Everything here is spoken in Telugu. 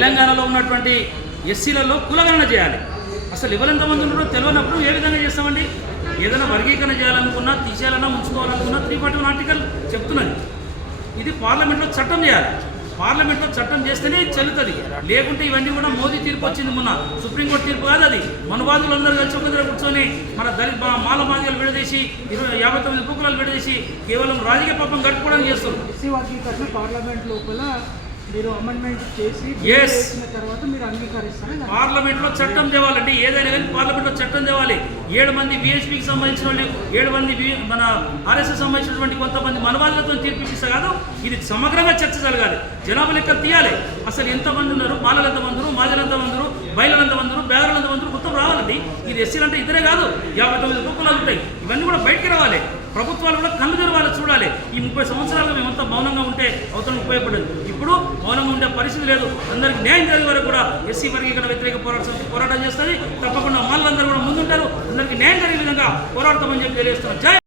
తెలంగాణలో ఉన్నటువంటి ఎస్సీలలో కులగణన చేయాలి. అసలు ఎవరెంతమంది ఉన్నారో తెలియనప్పుడు ఏ విధంగా చేస్తామండి? ఏదైనా వర్గీకరణ చేయాలనుకున్నా, తీసేయాలన్నా, ఉంచుకోవాలనుకున్నా 341 ఆర్టికల్ చెప్తున్నది. ఇది పార్లమెంట్లో చట్టం చేయాలి. పార్లమెంట్లో చట్టం చేస్తేనే చెల్లుతుంది. లేకుంటే ఇవన్నీ కూడా మోదీ తీర్పు వచ్చింది మొన్న, సుప్రీంకోర్టు తీర్పు కాదు అది. మనవాదులందరూ కలిసి ఒక దగ్గర కూర్చొని మన దళిత మాల మాదిగలు విడదీసి 59 ఉపకులాలు విడదీసి కేవలం రాజకీయ పాపం గడుపుకోవడానికి చేస్తారు. ఎస్సీ వర్గీకరణ పార్లమెంట్ లోపల మీరు అమెండ్మెంట్ చేసి తర్వాత మీరు అంగీకరిస్తారు. పార్లమెంట్లో చట్టం తేవాలండి. ఏదైనా కానీ పార్లమెంట్లో చట్టం తేవాలి. 7 మంది విహెచ్పికి సంబంధించిన వాళ్ళు, 7 మంది మన ఆర్ఎస్ఎస్ సంబంధించినటువంటి కొంతమంది మనవాళ్ళతో తీర్పిస్తే కాదు, ఇది సమగ్రంగా చర్చ జరగాలి. జనాభా లెక్కలు తీయాలి. అసలు ఎంతమంది ఉన్నారు, మాలలు ఎంతమంది ఉన్నారు, మాదిలు ఎంతమంది ఉన్నారు, బయలు ఎంతమంది ఉన్నారు, బేగలు ఎంతమంది ఉన్నారు, మొత్తం రావాలండి. ఇది ఎస్సీలు అంటే ఇద్దరే కాదు, 59 ఉపకులాలు ఉంటాయి. ఇవన్నీ కూడా బయటికి రావాలి. ప్రభుత్వాలు కూడా కళ్ళు తెరవాలి, చూడాలి. ఈ 30 సంవత్సరాలుగా మేమంతా మౌనంగా ఉంటే అవతల ఉపయోగపడదు. ఇప్పుడు మౌనంగా ఉండే పరిస్థితి లేదు. అందరికీ న్యాయం జరిగే వరకు కూడా ఎస్సీ వర్గీకరణ వ్యతిరేక పోరాటం చేస్తుంది. తప్పకుండా మళ్ళందరూ కూడా ముందుంటారు. అందరికీ న్యాయం జరిగే విధంగా పోరాడతామని చెప్పి తెలియజేస్తున్నారు. జై